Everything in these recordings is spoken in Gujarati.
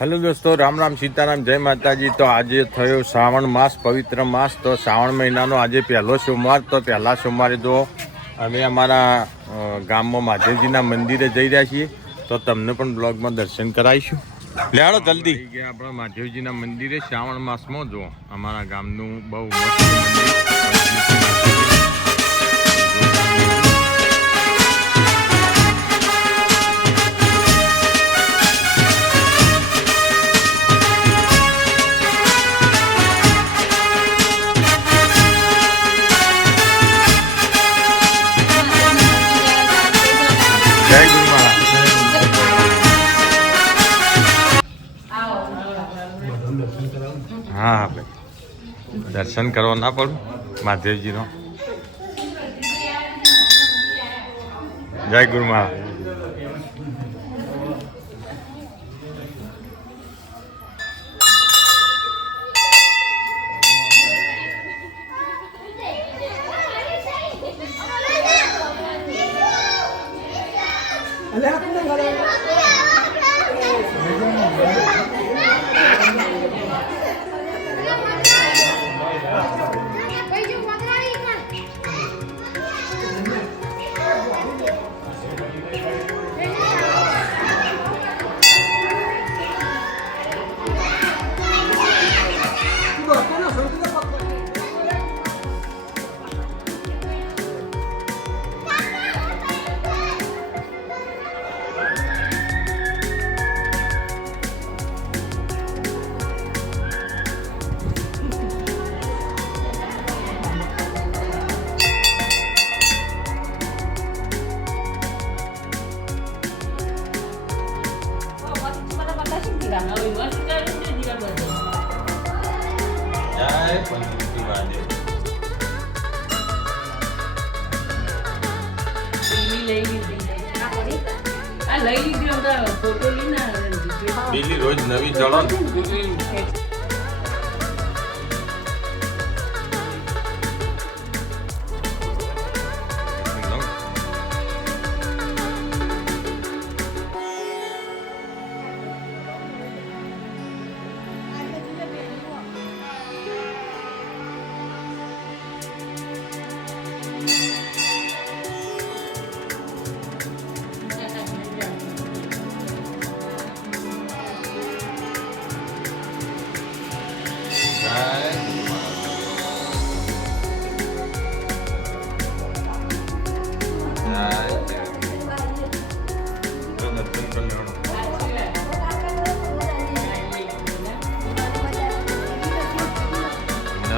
હેલો દોસ્તો, રામ રામ સીતારામ, જય માતાજી। તો આજે થયો શ્રાવણ માસ, પવિત્ર માસ। તો શ્રાવણ મહિનાનો આજે પહેલો સોમવાર। તો પહેલા સોમવારે તો અમે અમારા ગામમાં મહાદેવજીના મંદિરે જઈ રહ્યા છીએ। તો તમને પણ બ્લોગમાં દર્શન કરાવીશું। લેડો જલ્દી ગયા આપણા મહાદેવજીના મંદિરે શ્રાવણ માસમાં। જો અમારા ગામનું બહુ મસ્ત મંદિર। જય ગુરુ મહારાજ। હા ભાઈ, દર્શન કરવા ના પડું મહાદેવજીનો। જય ગુરુ મહારાજ। પેલી રોજ નવી ચલો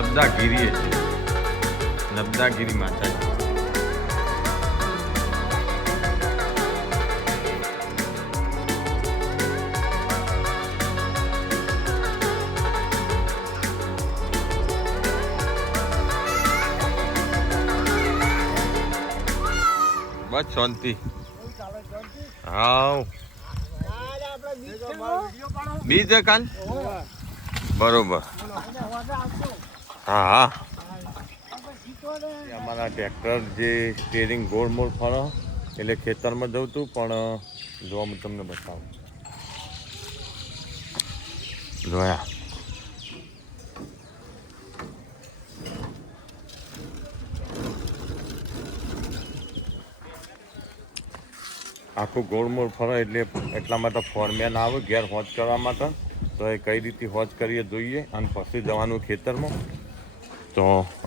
નબદાગીરી છે, નબદાગીરી માતાજી। બસ શાંતિ। હા બીજ કાલ બરોબર। હા હા, અમારા ટ્રેક્ટર જે સ્ટેરિંગ ગોળ મોળ ફરો એટલે ખેતરમાં જવું હતું, પણ જો હું તમને બતાવું જોયા આખું ગોળમોળ ફરો એટલે એટલા માટે ફોરમેન આવે ઘેર હોજ કરવા માટે। તો એ કઈ રીતે હોજ કરીએ જોઈએ, અને પછી જવાનું ખેતરમાં। તો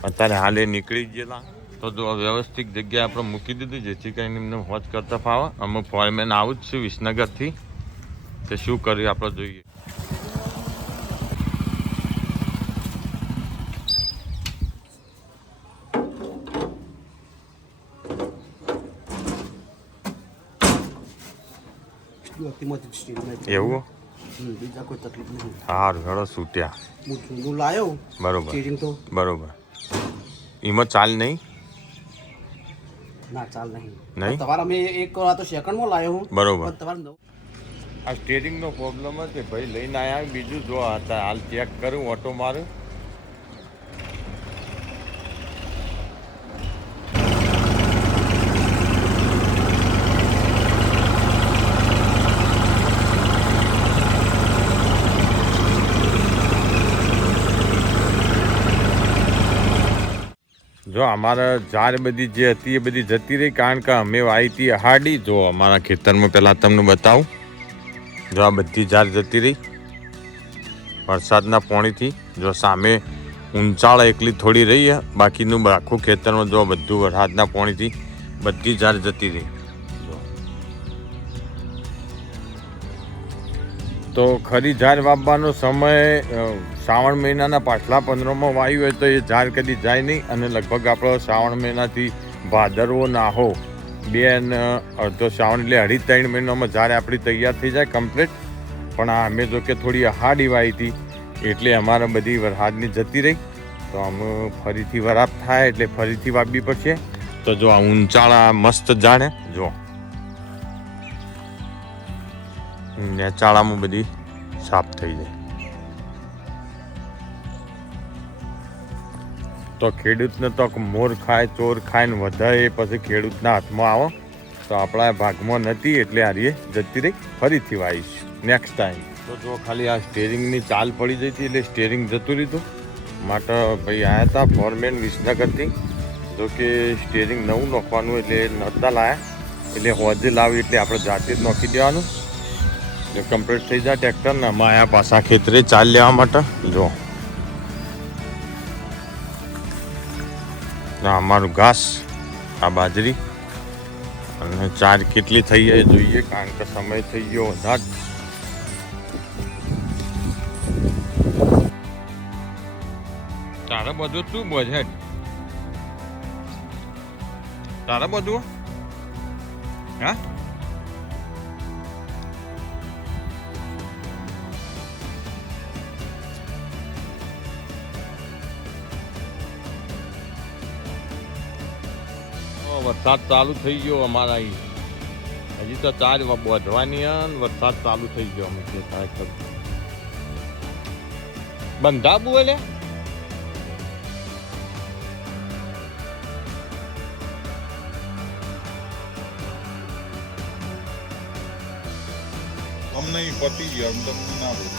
અત્યારે હાલે નીકળી ગયેલા, તો જો વ્યવસ્થિત જગ્યાએ આપણે મૂકી દીધી, જેથી કરીને એમને હોજ કરતા ફાવે। અમુક ફોરમેન આવું જ છે વિસનગરથી, તો શું કર્યું આપણે જોઈએ। એવું બીજા કોઈ તકલીફ નહીં। સારું હેડો છૂટ્યા। હું લાયો બરોબર સ્ટીરિંગ તો બરોબર। એમાં ચાલ નહીં? ના ચાલ નહીં નહીં તમારા મેં એક વાર તો સેકન્ડમાં લાયો હું બરોબર। તમારે આ સ્ટેરિંગનો પ્રોબ્લેમ છે ભાઈ, લઈને આવ્યા। બીજું જો હાલ ચેક કરું, ઓટો મારું। જો અમારા ઝાડ બધી જે હતી એ બધી જતી રહી, કારણ કે અમે વાવી હતી હાડી. જો અમારા ખેતરમાં પહેલાં તમને બતાવું, જો આ બધી ઝાડ જતી રહી વરસાદના પાણીથી. જો સામે ઊંચાળ એકલી થોડી રહી છે, બાકીનું આખું ખેતરમાં જો બધું વરસાદના પાણીથી બધી ઝાડ જતી રહી. તો ખરી ઝાડ વાવવાનો સમય શ્રાવણ મહિનાના પાછલા 15માં વાવ્યું હોય તો એ ઝાડ કદી જાય નહીં. અને લગભગ આપણો શ્રાવણ મહિનાથી ભાદરવો નાહો 2 અને અડધો શ્રાવણ એટલે 2.5-3 મહિનામાં ઝાડ આપણી તૈયાર થઈ જાય કમ્પ્લીટ. પણ આ અમે જો કે થોડી હાડી વાવી હતી એટલે અમારે બધી વરસાદની જતી રહી. તો અમે ફરીથી વરાપ થાય એટલે ફરીથી વાવવી પડશે. તો જો આ ઊંચાળા મસ્ત ઝાડ જો ચાળામાં બધી સાફ થઈ જાય. તો ખેડૂતને તો મોર ખાય ચોર ખાય ને વધારે પછી ખેડૂતના હાથમાં આવો. તો આપણા ભાગમાં નથી એટલે હારીએ જતી રહી. ફરીથી વાવીશ નેક્સ્ટ ટાઈમ. તો જો ખાલી આ સ્ટેરિંગની ચાલ પડી જઈ હતી એટલે સ્ટેરિંગ જતું રહ્યું માટે ભાઈ આવ્યા હતા ફોરમેન વિસનગરથી. જો કે સ્ટેરિંગ નવું નાખવાનું એટલે નહોતા લાયા, એટલે હોજે લાવી એટલે આપણે જાતે જ નાખી દેવાનું. જો કમ્પ્લીટ થઈ જાય ટ્રેક્ટર ને આયા પાછા ખેતરે ચાલ લેવા માટે. જો અમારું ઘાસ, આ બાજરી અને ચાર કેટલી થઈ જાય જોઈએ, કારણ કે સમય થઈ ગયો વધારે. તારે બધું શું બજેટ? તારે બધું હા વરસાદ ચાલુ થઈ ગયો અમારા અહીં. હજી તો ચાર વધવાની અને વરસાદ ચાલુ થઈ ગયો. અમે બંધાબુ એટલે અમને પતી ગયા તમને ના બોલ.